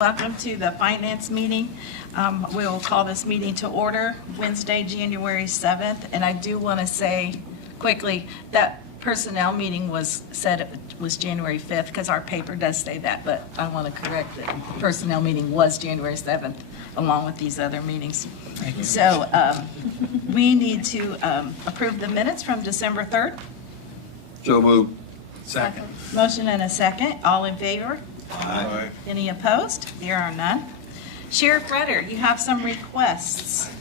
Welcome to the finance meeting. We will call this meeting to order Wednesday, January 7th. And I do want to say quickly that personnel meeting was said it was January 5th because our paper does say that, but I want to correct it. Personnel meeting was January 7th along with these other meetings. So we need to approve the minutes from December 3rd. So moved. Second. Motion and a second. All in favor? Aye. Any opposed? There are none. Sheriff Rutter, you have some requests. I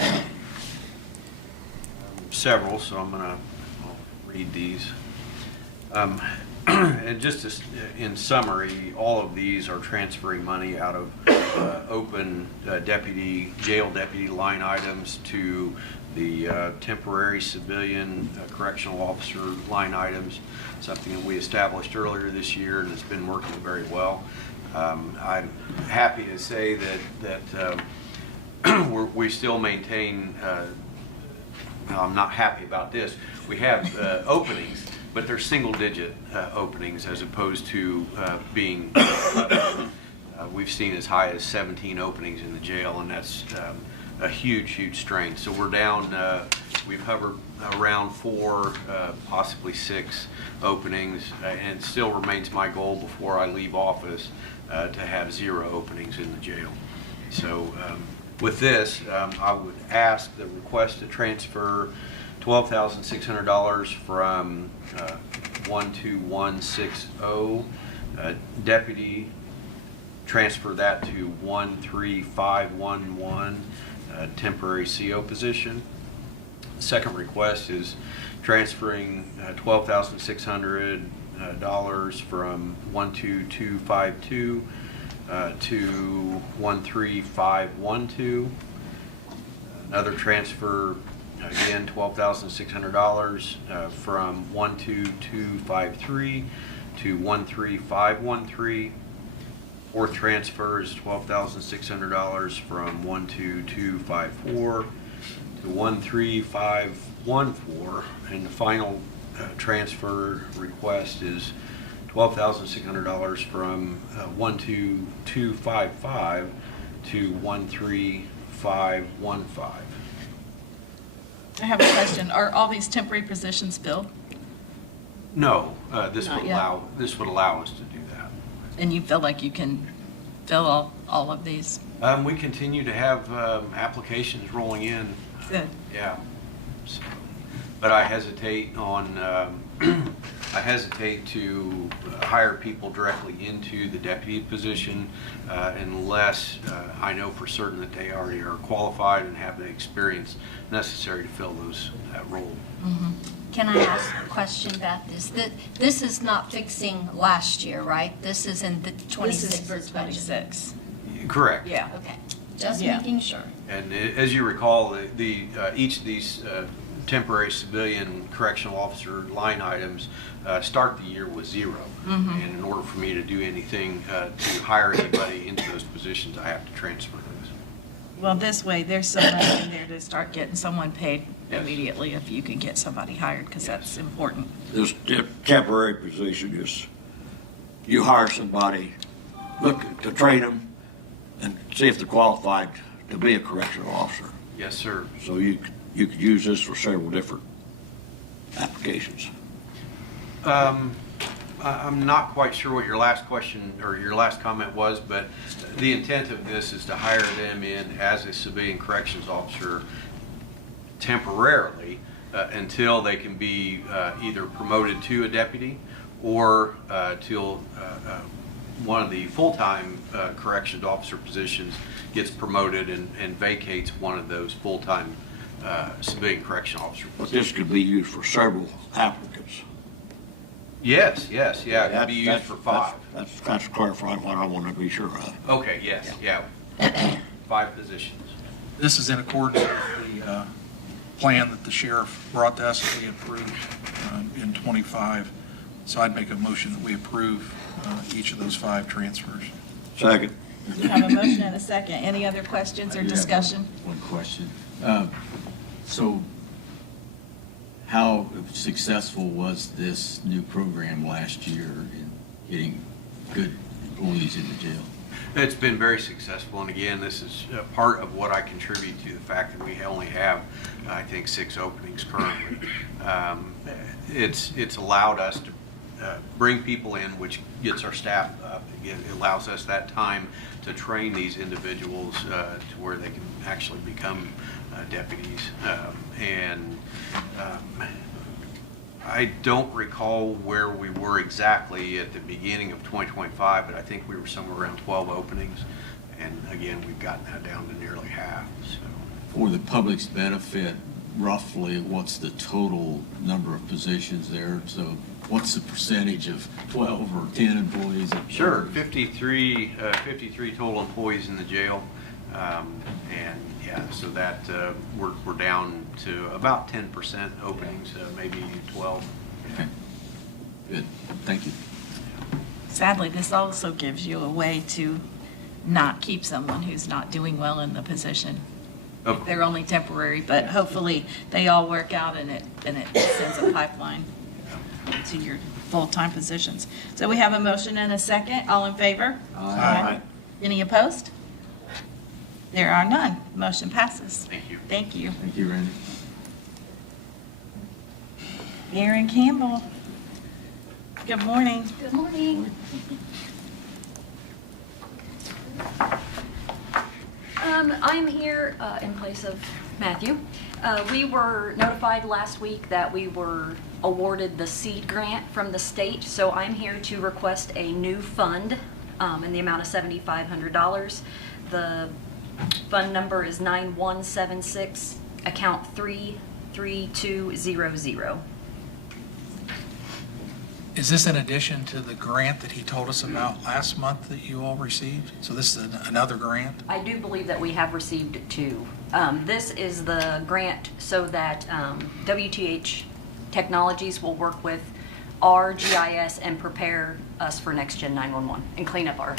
do. Several, so I'm going to read these. And just in summary, all of these are transferring money out of open jail deputy line items to the temporary civilian correctional officer line items, something that we established earlier this year and it's been working very well. I'm happy to say that we still maintain, I'm not happy about this, we have openings, but they're single-digit openings as opposed to being, we've seen as high as 17 openings in the jail, and that's a huge strength. So we're down, we've hovered around 4, possibly 6 openings, and it still remains my goal before I leave office to have 0 openings in the jail. So with this, I would ask the request to transfer $12,600 from 12160 deputy, transfer that to 13511 temporary CO position. The second request is transferring $12,600 from 12252 to 13512. Another transfer, again, $12,600 from 12253 to 13513. Fourth transfer is $12,600 from 12254 to 13514. And the final transfer request is $12,600 from 12255 to 13515. I have a question. Are all these temporary positions filled? No, this Not would yet. allow us to do that. And you feel like you can fill all of these? We continue to have applications rolling in. Good. Yeah. So, but I hesitate on, I hesitate to hire people directly into the deputy position unless I know for certain that they already are qualified and have the experience necessary to fill that role. Mm-hmm. Can I ask a question about this? This is not fixing last year, right? This is in the 26 This is for budget. 26. Correct. Yeah. Okay, just Yeah. making sure. And as you recall, each of these temporary civilian correctional officer line items start the year with 0. Mm-hmm. And in order for me to do anything to hire anybody into those positions, I have to transfer those. Well, this way, there's some money in there to start getting someone paid Yes. immediately if you can get somebody hired, because that's important. This temporary position is, you hire somebody, look to train them and see if they're qualified to be a correctional officer. Yes, sir. So you could use this for several different applications. I'm not quite sure what your last question or your last comment was, but the intent of this is to hire them in as a civilian corrections officer temporarily until they can be either promoted to a deputy or till one of the full-time corrections officer positions gets promoted and vacates one of those full-time civilian correction officer But positions. this could be used for several applicants. Yes, yeah, it can be used for 5. That's clarifying what I want to be sure of. Okay, yes, yeah. 5 positions. This is in accordance with the plan that the sheriff brought to us that we approved in '25. So I'd make a motion that we approve each of those 5 transfers. Second. You have a motion and a second. Any other questions or discussion? One question. So how successful was this new program last year in getting good employees in the jail? It's been very successful, and again, this is part of what I contribute to the fact that we only have, I think, 6 openings currently. It's allowed us to bring people in, which gets our staff up. It allows us that time to train these individuals to where they can actually become deputies. I don't recall where we were exactly at the beginning of 2025, but I think we were somewhere around 12 openings. And again, we've gotten that down to nearly half. So. For the public's benefit, roughly, what's the total number of positions there? So what's the percentage of 12 or 10 employees? Sure, 53 total employees in the jail. And yeah, so that we're down to about 10% openings, maybe 12. Okay. Good, thank you. Sadly, this also gives you a way to not keep someone who's not doing well in the position. Of They're only temporary, but hopefully they all work out and it sends a pipeline to your full-time positions. So we have a motion and a second. All in favor? Aye. Any opposed? There are none. Motion passes. Thank you. Thank you. Thank you, Randy. Aaron Campbell. Good morning. Good morning. I'm here in place of Matthew. We were notified last week that we were awarded the seed grant from the state, so I'm here to request a new fund in the amount of $7,500. The fund number is 9176, account 33200. Is this in addition to the grant that he told us about last month that you all received? So this is another grant? I do believe that we have received 2. This is the grant so that WTH Technologies will work with our GIS and prepare us for Next Gen 911 and clean up our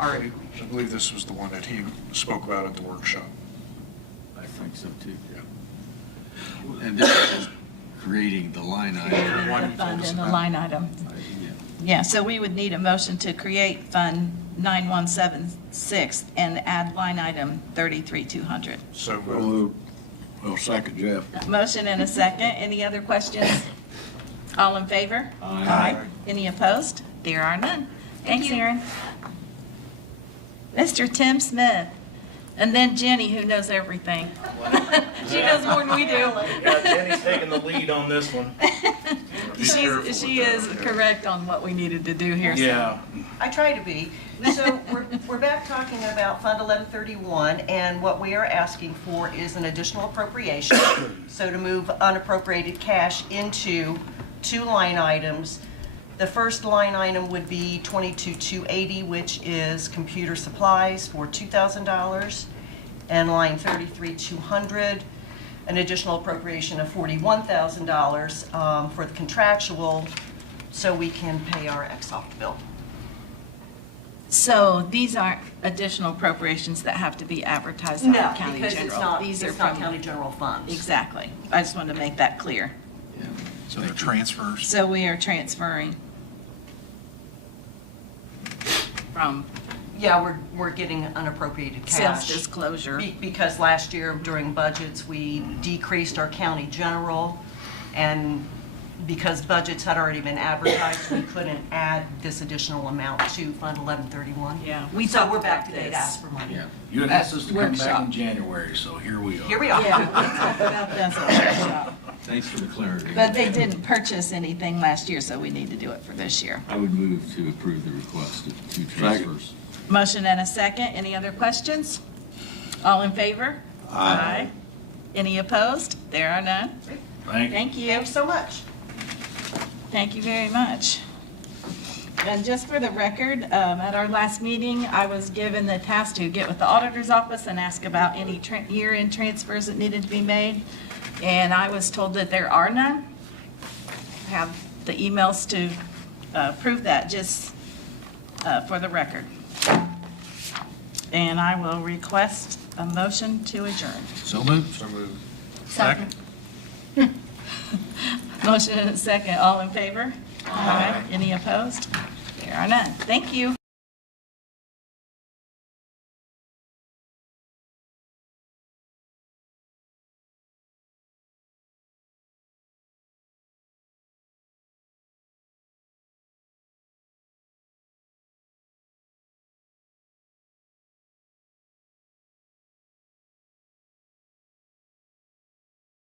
I believe this was the one that he spoke about at the workshop. I think so too. And this is creating the line item. The fund and the line item. Yeah. Yeah, so we would need a motion to create Fund 9176 and add line item 33200. So Well, second, Jeff. Motion and a second. Any other questions? All in favor? Aye. Any opposed? There are none. Thanks, you. Aaron. Mr. Tim Smith. And then Jenny, who knows everything. She knows more than we do. Yeah, Jenny's taking the lead on this one. She is correct on what we needed to do here. so- Yeah. I try to be. So we're back talking about Fund 1131, and what we are asking for is an additional appropriation. So to move unappropriated cash into 2 line items. The first line item would be 22,280, which is computer supplies for $2,000. And line 33,200, an additional appropriation of $41,000 for the contractual, so we can pay our Exoft bill. So these aren't additional appropriations that have to be advertised on the No, county because general. These are it's not from- county general funds. Exactly. I just wanted to make that clear. Yeah. So they're transfers? So we are transferring from Yeah, we're getting unappropriated sales cash. disclosure. Because last year during budgets, we decreased our county general, and because budgets had already been advertised, we couldn't add this additional amount to Fund 1131. Yeah, we So talked we're back about to date, this. ask for money. Yeah. You had asked us to come back Workshop. in January, so here we are. Here we are. Yeah, we talked about this at the workshop. Thanks for the clarity. But they didn't purchase anything last year, so we need to do it for this year. I would move to approve the request of 2 transfers. Motion and a second. Any other questions? All in favor? Aye. Any opposed? There are none. Thank you. Thank you. Thanks so much. Thank you very much. And just for the record, at our last meeting, I was given the task to get with the auditor's office and ask about any year-end transfers that needed to be made. And I was told that there are none. I have the emails to prove that, just for the record. And I will request a motion to adjourn. So moved? So moved. Second. Motion and a second. All in favor? Aye. Any opposed? There are none. Thank you.